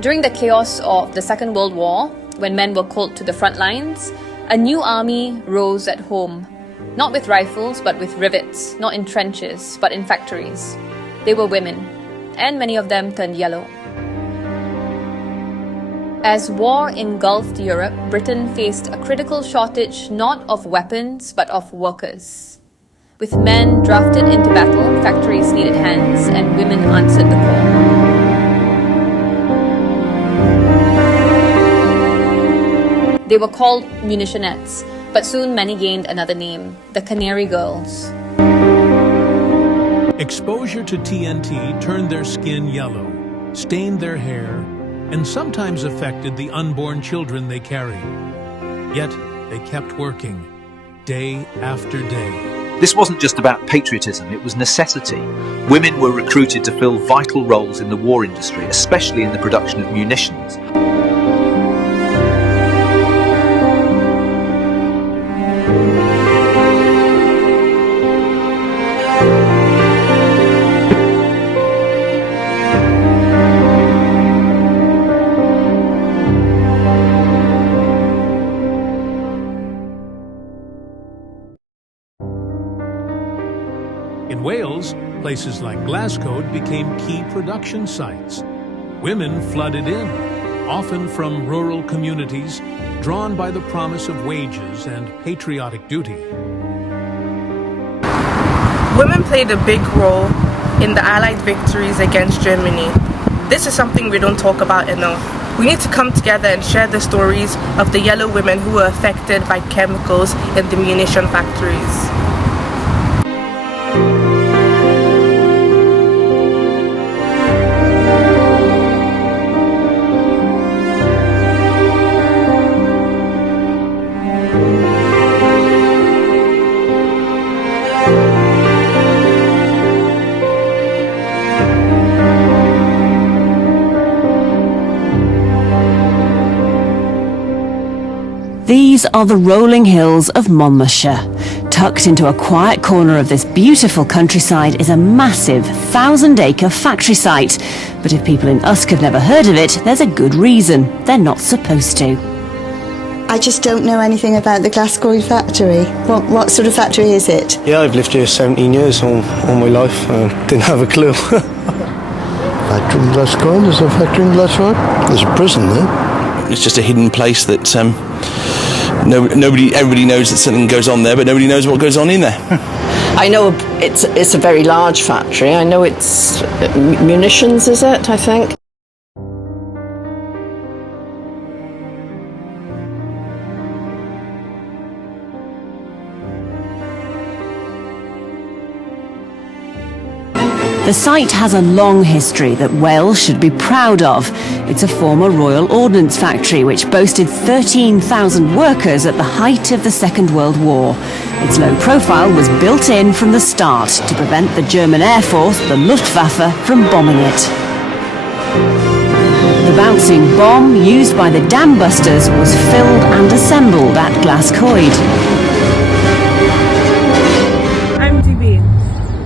During the chaos of the Second World War, when men were called to the front lines, a new army rose at home, not with rifles but with rivets, not in trenches but in factories. They were women, and many of them turned yellow. As war engulfed Europe, Britain faced a critical shortage not of weapons but of workers. With men drafted into battle, factories needed hands, and women answered the call. They were called munitionettes, but soon many gained another name, the Canary Girls. Exposure to TNT turned their skin yellow, stained their hair, and sometimes affected the unborn children they carried. Yet they kept working, day after day. This wasn't just about patriotism, it was necessity. Women were recruited to fill vital roles in the war industry, especially in the production of munitions. In Wales, places like Glasgow became key production sites. Women flooded in, often from rural communities, drawn by the promise of wages and patriotic duty. Women played a big role in the Allied victories against Germany. This is something we don't talk about enough. We need to come together and share the stories of the yellow women who were affected by chemicals in the munition factories. These are the rolling hills of Monmouthshire. Tucked into a quiet corner of this beautiful countryside is a massive 1,000-acre factory site. But if people in Usk have never heard of it, there's a good reason. They're not supposed to. I just don't know anything about the Glasgow factory. What sort of factory is it? Yeah, I've lived here 17 years, all my life. Didn't have a clue. Factory in Glasgow? There's a factory in Glasgow? There's a prison there. It's just a hidden place that everybody knows that something goes on there, but nobody knows what goes on in there. I know it's a very large factory. I know it's munitions, is it, I think? The site has a long history that Wales should be proud of. It's a former Royal Ordnance Factory which boasted 13,000 workers at the height of the Second World War. Its low profile was built in from the start to prevent the German Air Force, the Luftwaffe, from bombing it. The bouncing bomb used by the dam busters was filled and assembled at Glascoed. I'm Devine.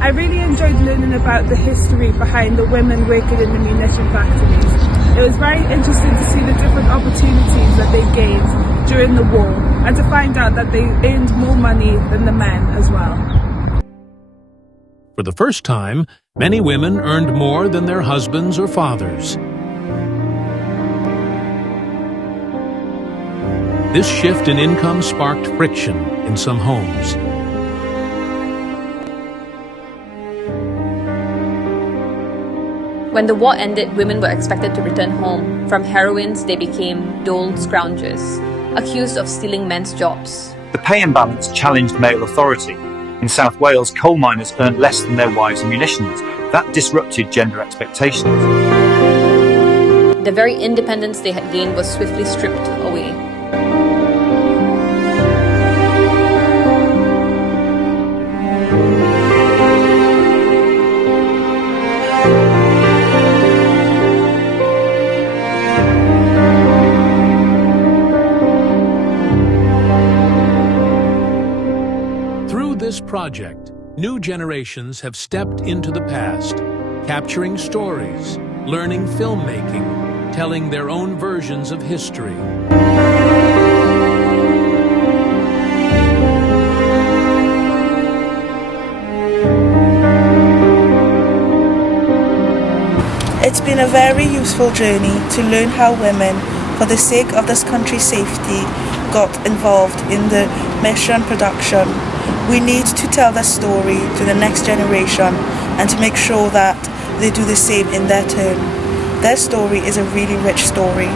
I really enjoyed learning about the history behind the women working in the munition factories. It was very interesting to see the different opportunities that they gained during the war and to find out that they earned more money than the men as well. For the first time, many women earned more than their husbands or fathers. This shift in income sparked friction in some homes. When the war ended, women were expected to return home. From heroines, they became dole scroungers, accused of stealing men's jobs. The pay imbalance challenged male authority. In South Wales, coal miners earned less than their wives and munitions. That disrupted gender expectations. The very independence they had gained was swiftly stripped away. Through this project, new generations have stepped into the past, capturing stories, learning filmmaking, telling their own versions of history. It's been a very useful journey to learn how women, for the sake of this country's safety, got involved in the mission production. We need to tell their story to the next generation and to make sure that they do the same in their turn. Their story is a really rich story.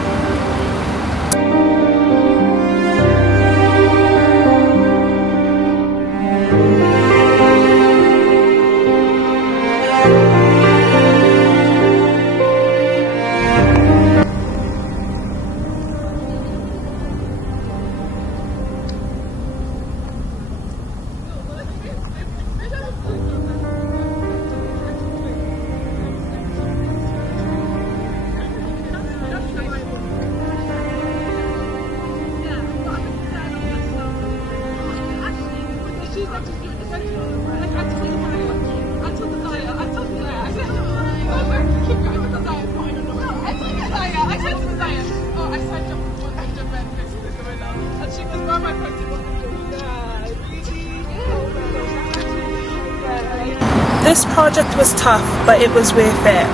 This project was tough, but it was worth it.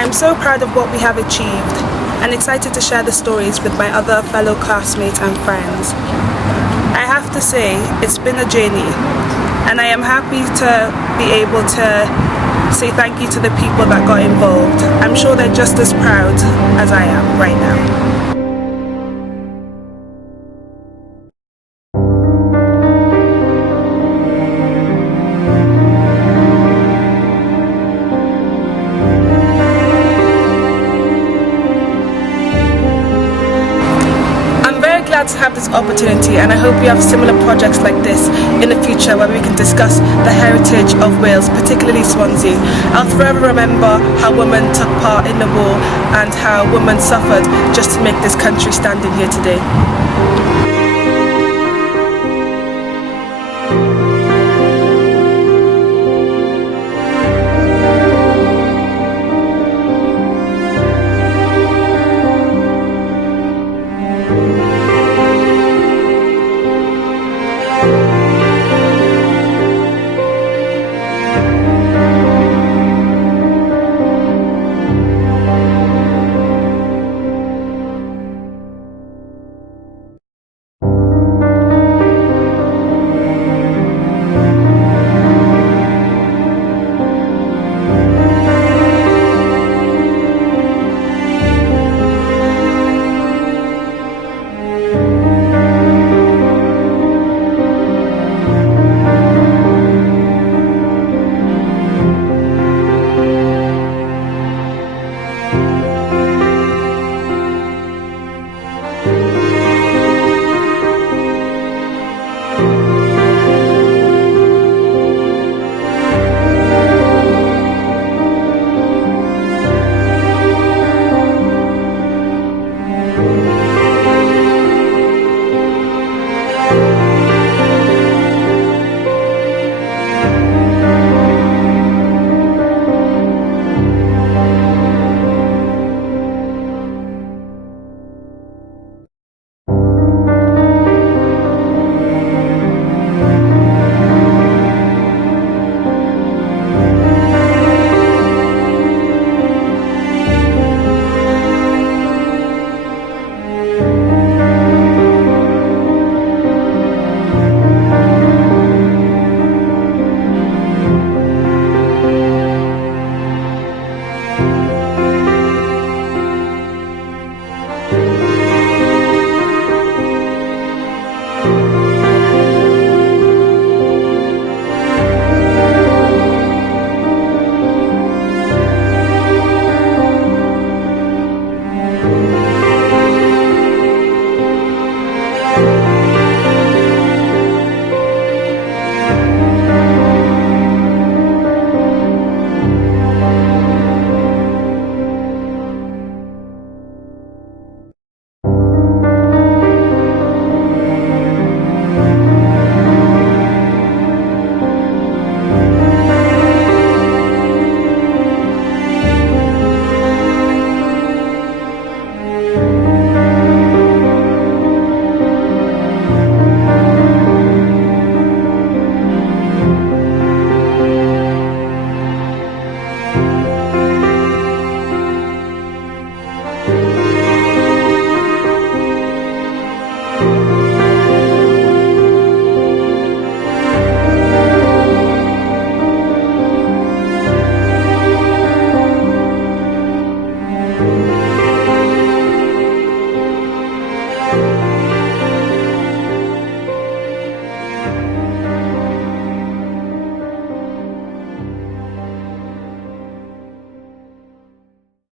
I'm so proud of what we have achieved and excited to share the stories with my other fellow classmates and friends. I have to say, it's been a journey, and I am happy to be able to say thank you to the people that got involved. I'm sure they're just as proud as I am right now. To have this opportunity, and I hope we have similar projects like this in the future where we can discuss the heritage of Wales, particularly Swansea. I'll forever remember how women took part in the war and how women suffered just to make this country standing here today.